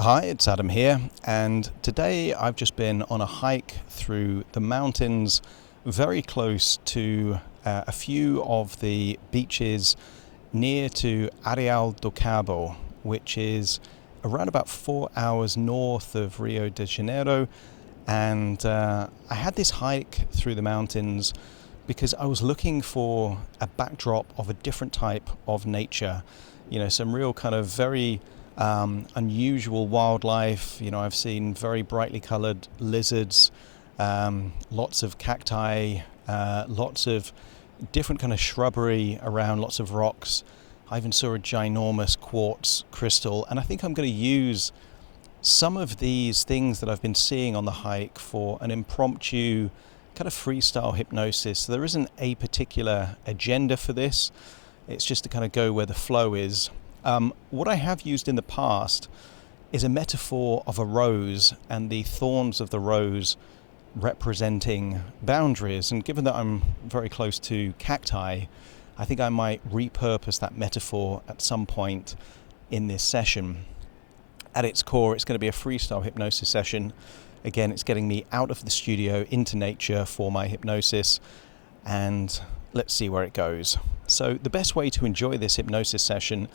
Hi, it's Adam here, and today I've just been on a hike through the mountains very close to a few of the beaches near to Areal do Cabo, which is around about 4 hours north of Rio de Janeiro. And I had this hike through the mountains because I was looking for a backdrop of a different type of nature, some real kind of very unusual wildlife. I've seen very brightly colored lizards, lots of cacti, lots of different kind of shrubbery around, lots of rocks. I even saw a ginormous quartz crystal, and I think I'm going to use some of these things that I've been seeing on the hike for an impromptu kind of freestyle hypnosis. So there isn't a particular agenda for this. It's just to kind of go where the flow is. What I have used in the past is a metaphor of a rose and the thorns of the rose representing boundaries. And given that I'm very close to cacti, I think I might repurpose that metaphor at some point in this session. At its core, it's going to be a freestyle hypnosis session. Again, it's getting me out of the studio into nature for my hypnosis, and let's see where it goes. So the best way to enjoy this hypnosis session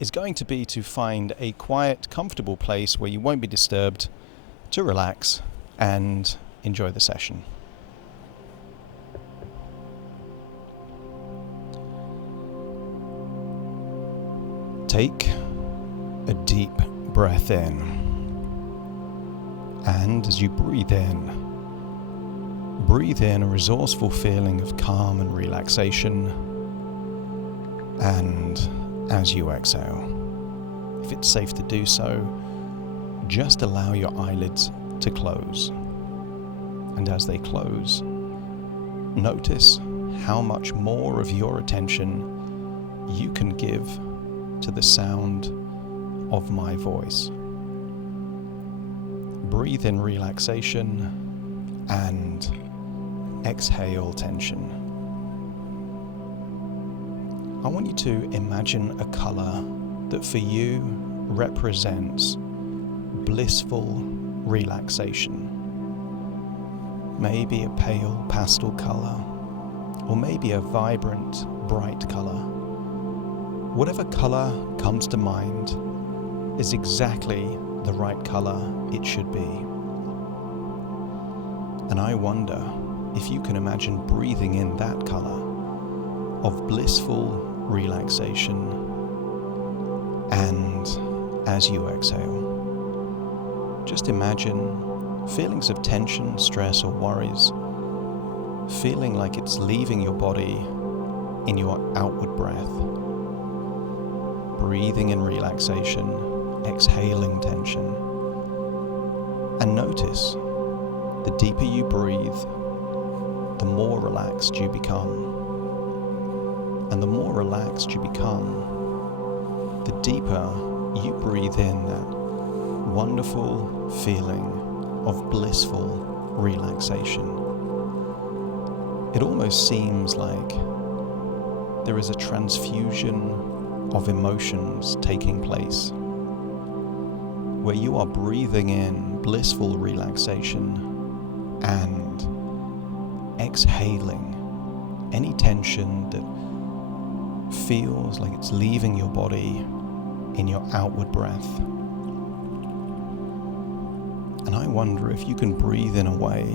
is going to be to find a quiet, comfortable place where you won't be disturbed, to relax and enjoy the session. Take a deep breath in, and as you breathe in a resourceful feeling of calm and relaxation, and as you exhale, if it's safe to do so, just allow your eyelids to close. And as they close, notice how much more of your attention you can give to the sound of my voice. Breathe in relaxation and exhale tension. I want you to imagine a color that for you represents blissful relaxation. Maybe a pale pastel color, or maybe a vibrant, bright color. Whatever color comes to mind is exactly the right color it should be. And I wonder if you can imagine breathing in that color of blissful relaxation, and as you exhale, just imagine feelings of tension, stress, or worries feeling like it's leaving your body in your outward breath. Breathing in relaxation, exhaling tension, and notice the deeper you breathe, the more relaxed you become. And the more relaxed you become, the deeper you breathe in that wonderful feeling of blissful relaxation. It almost seems like there is a transfusion of emotions taking place, where you are breathing in blissful relaxation and exhaling any tension that feels like it's leaving your body in your outward breath. And I wonder if you can breathe in a way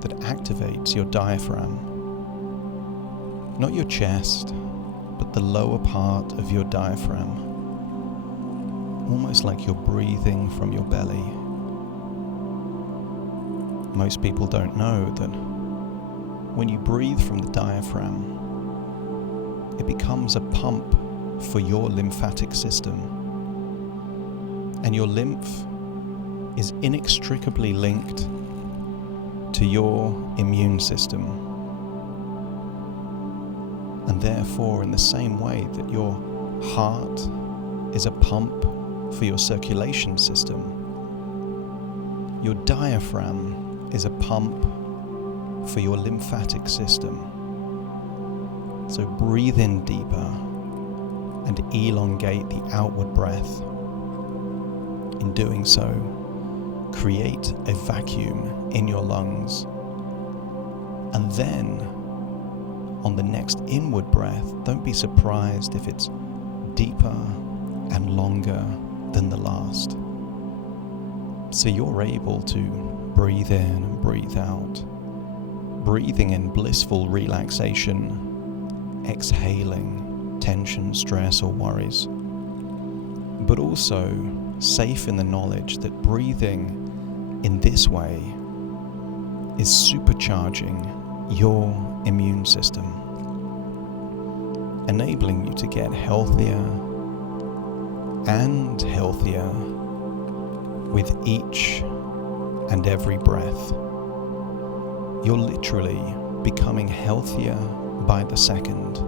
that activates your diaphragm. Not your chest, but the lower part of your diaphragm. Almost like you're breathing from your belly. Most people don't know that when you breathe from the diaphragm, it becomes a pump for your lymphatic system. And your lymph is inextricably linked to your immune system. And therefore, in the same way that your heart is a pump for your circulation system, your diaphragm is a pump for your lymphatic system. So breathe in deeper and elongate the outward breath In doing so, create a vacuum in your lungs. And then, on the next inward breath, don't be surprised if it's deeper and longer than the last. So you're able to breathe in and breathe out, breathing in blissful relaxation, exhaling tension, stress, or worries, but also safe in the knowledge that breathing in this way is supercharging your immune system, enabling you to get healthier and healthier with each and every breath. You're literally becoming healthier by the second.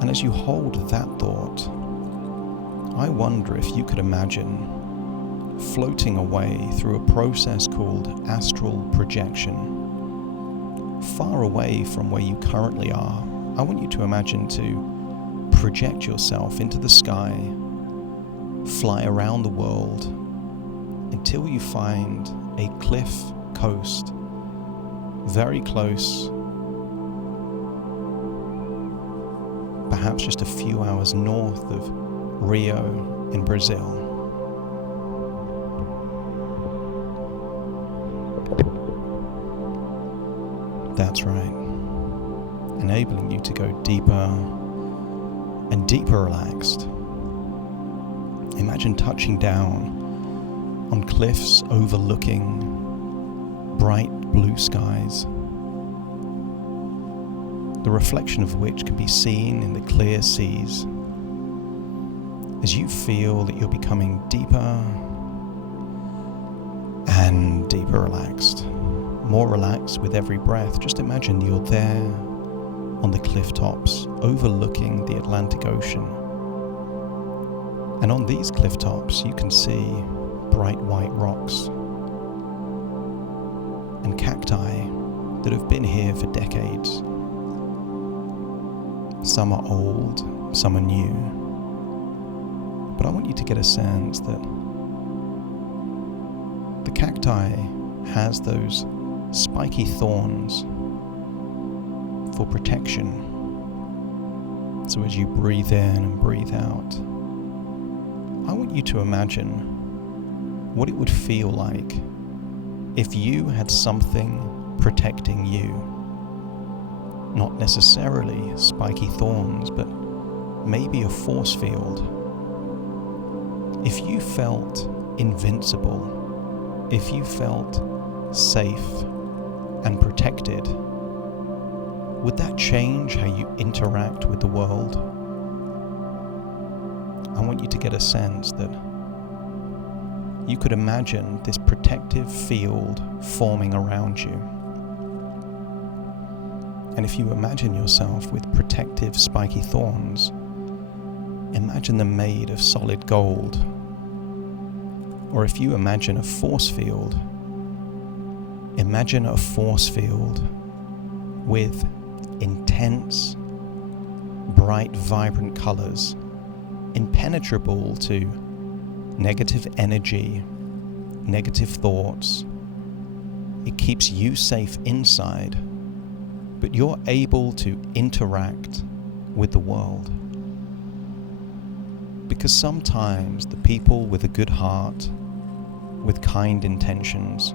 And as you hold that thought, I wonder if you could imagine floating away through a process called astral projection, far away from where you currently are. I want you to imagine to project yourself into the sky, fly around the world until you find a cliff coast, very close, perhaps just a few hours north of Rio in Brazil. That's right, enabling you to go deeper and deeper relaxed. Imagine touching down on cliffs overlooking bright blue skies, the reflection of which can be seen in the clear seas. As you feel that you're becoming deeper and deeper relaxed, more relaxed with every breath, just imagine you're there on the cliff tops overlooking the Atlantic Ocean. And on these cliff tops you can see bright white rocks and cacti that have been here for decades. Some are old, some are new. But I want you to get a sense that the cacti has those spiky thorns for protection. So as you breathe in and breathe out, I want you to imagine what it would feel like if you had something protecting you. Not necessarily spiky thorns, but maybe a force field. If you felt invincible, if you felt safe and protected, would that change how you interact with the world? I want you to get a sense that you could imagine this protective field forming around you. And if you imagine yourself with protective spiky thorns, imagine them made of solid gold. Or if you imagine a force field, imagine a force field with intense, bright, vibrant colors, impenetrable to negative energy, negative thoughts. It keeps you safe inside, but you're able to interact with the world. Because sometimes the people with a good heart, with kind intentions,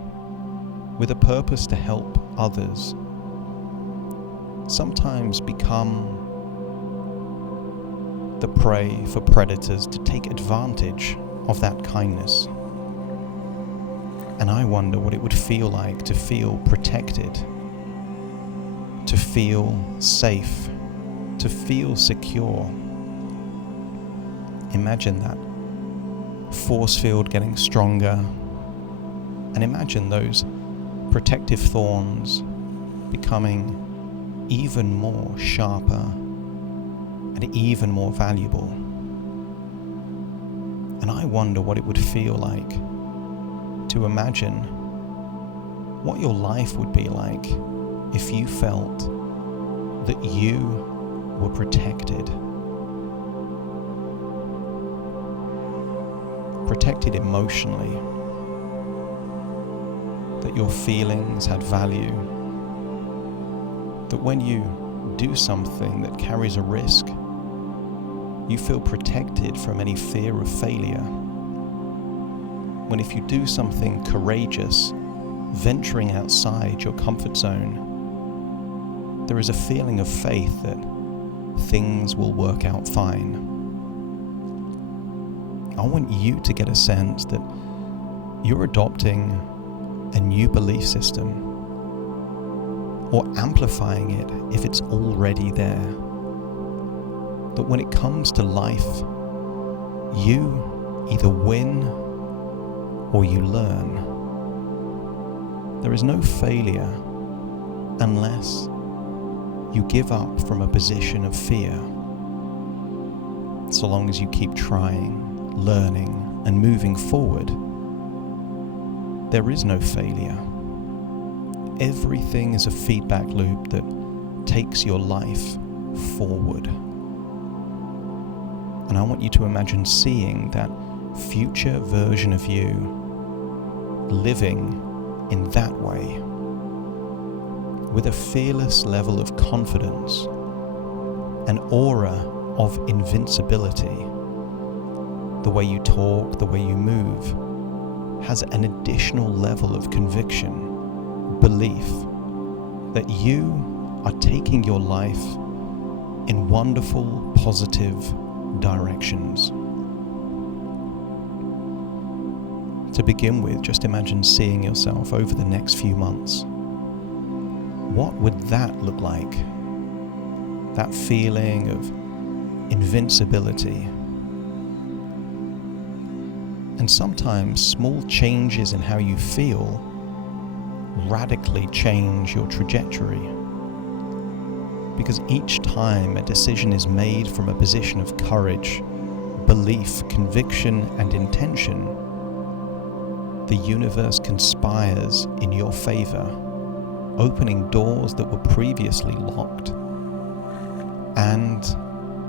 with a purpose to help others, sometimes become the prey for predators to take advantage of that kindness. And I wonder what it would feel like to feel protected, to feel safe, to feel secure. Imagine that force field getting stronger, and imagine those protective thorns becoming even more sharper and even more valuable. And I wonder what it would feel like to imagine what your life would be like if you felt that you were protected. protected emotionally, that your feelings had value, that when you do something that carries a risk, you feel protected from any fear of failure. When if you do something courageous, venturing outside your comfort zone, there is a feeling of faith that things will work out fine. I want you to get a sense that you're adopting a new belief system, or amplifying it if it's already there. That when it comes to life, you either win or you learn. There is no failure unless you give up from a position of fear. So long as you keep trying, learning, and moving forward, there is no failure. Everything is a feedback loop that takes your life forward. And I want you to imagine seeing that future version of you living in that way, with a fearless level of confidence, an aura of invincibility. The way you talk, the way you move, has an additional level of conviction, belief that you are taking your life in wonderful, positive directions. To begin with, just imagine seeing yourself over the next few months. What would that look like? That feeling of invincibility. And sometimes small changes in how you feel radically change your trajectory. Because each time a decision is made from a position of courage, belief, conviction, and intention, the universe conspires in your favor, opening doors that were previously locked and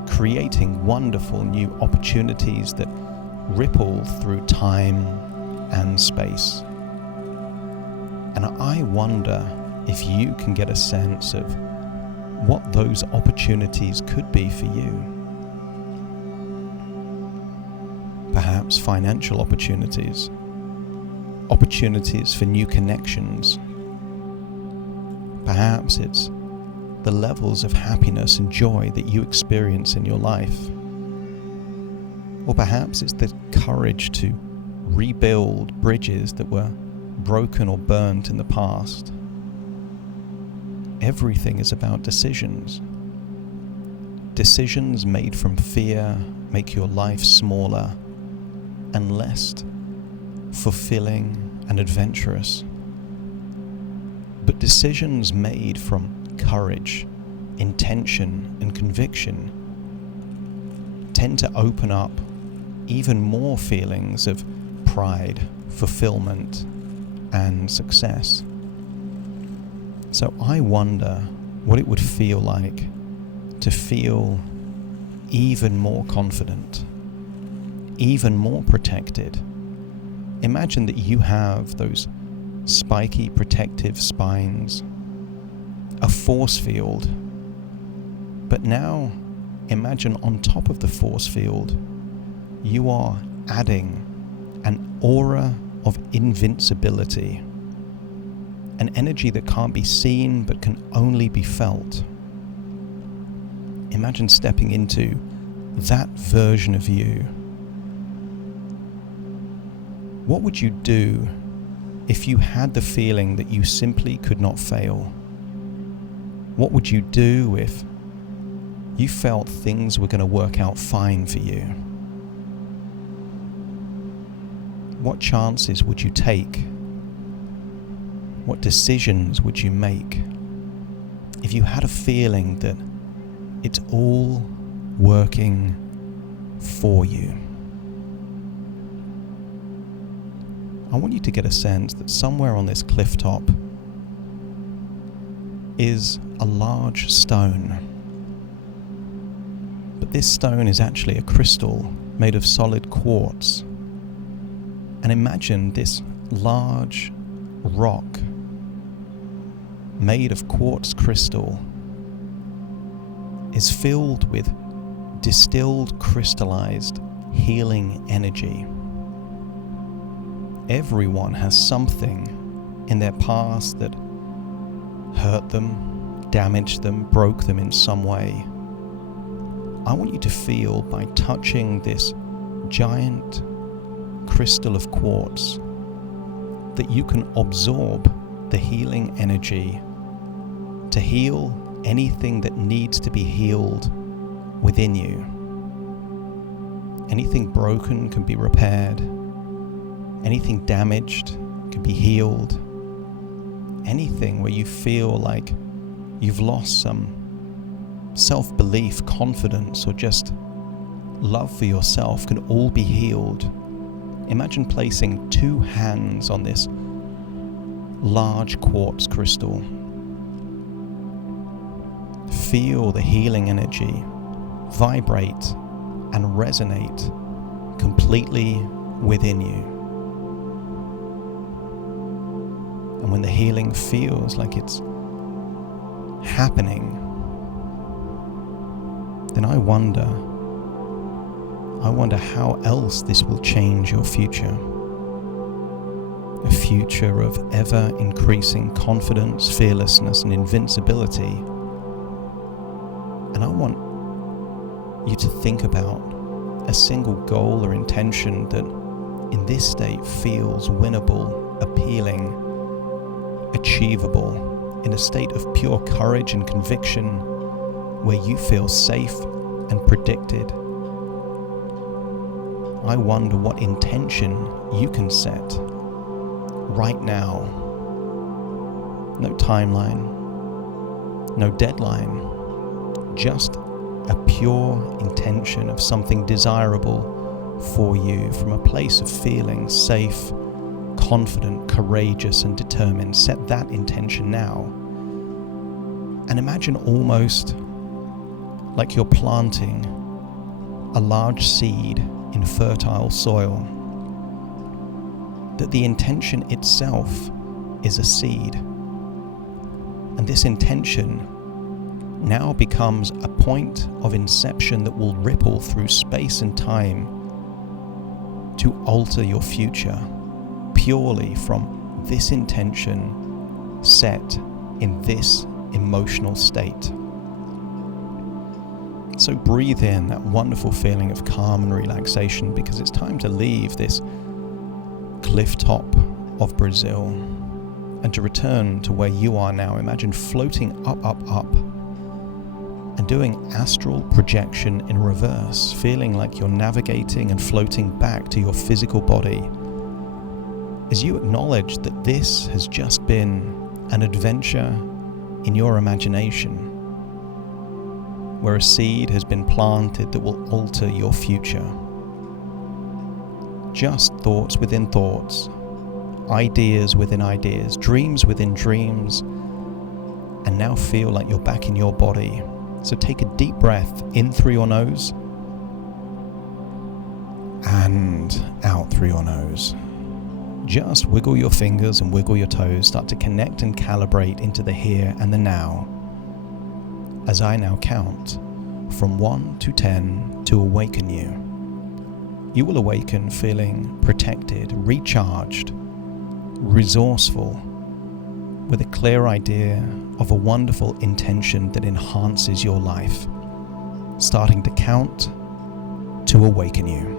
creating wonderful new opportunities that ripple through time and space. And I wonder if you can get a sense of what those opportunities could be for you. Perhaps financial opportunities, opportunities for new connections. Perhaps it's the levels of happiness and joy that you experience in your life. Or perhaps it's the courage to rebuild bridges that were broken or burnt in the past. Everything is about decisions. Decisions made from fear make your life smaller and less fulfilling and adventurous. But decisions made from courage, intention, and conviction tend to open up even more feelings of pride, fulfillment, and success. So I wonder what it would feel like to feel even more confident, even more protected. Imagine that you have those spiky protective spines, a force field, but now imagine on top of the force field, you are adding an aura of invincibility, an energy that can't be seen but can only be felt. Imagine stepping into that version of you. What would you do if you had the feeling that you simply could not fail? What would you do if you felt things were going to work out fine for you? What chances would you take? What decisions would you make if you had a feeling that it's all working for you? I want you to get a sense that somewhere on this cliff top is a large stone. But this stone is actually a crystal made of solid quartz. And imagine this large rock made of quartz crystal is filled with distilled, crystallized, healing energy. Everyone has something in their past that hurt them, damaged them, broke them in some way. I want you to feel, by touching this giant crystal of quartz, that you can absorb the healing energy to heal anything that needs to be healed within you. Anything broken can be repaired. Anything damaged can be healed. Anything where you feel like you've lost some self-belief, confidence, or just love for yourself can all be healed. Imagine placing 2 hands on this large quartz crystal. Feel the healing energy vibrate and resonate completely within you. And when the healing feels like it's happening, then I wonder how else this will change your future. A future of ever increasing confidence, fearlessness, and invincibility. And I want you to think about a single goal or intention that in this state feels winnable, appealing, achievable, in a state of pure courage and conviction where you feel safe and predicted. I wonder what intention you can set right now. No timeline, no deadline, just a pure intention of something desirable for you from a place of feeling safe, confident, courageous, and determined. Set that intention now. And imagine almost like you're planting a large seed in fertile soil. That the intention itself is a seed. And this intention now becomes a point of inception that will ripple through space and time to alter your future purely from this intention set in this emotional state. So breathe in that wonderful feeling of calm and relaxation, because it's time to leave this cliff top of Brazil and to return to where you are now. Imagine floating up, up, up, and doing astral projection in reverse, feeling like you're navigating and floating back to your physical body as you acknowledge that this has just been an adventure in your imagination, where a seed has been planted that will alter your future. Just thoughts within thoughts, ideas within ideas, dreams within dreams, and now feel like you're back in your body. So take a deep breath in through your nose and out through your nose. Just wiggle your fingers and wiggle your toes. Start to connect and calibrate into the here and the now. As I now count from 1 to 10 to awaken you. You will awaken feeling protected, recharged, resourceful, with a clear idea of a wonderful intention that enhances your life. Starting to count to awaken you.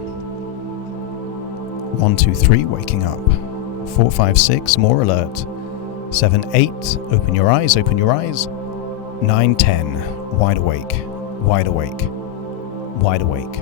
1, 2, 3, waking up. 4, 5, 6, more alert. 7, 8, open your eyes, open your eyes. 9, 10, wide awake, wide awake, wide awake.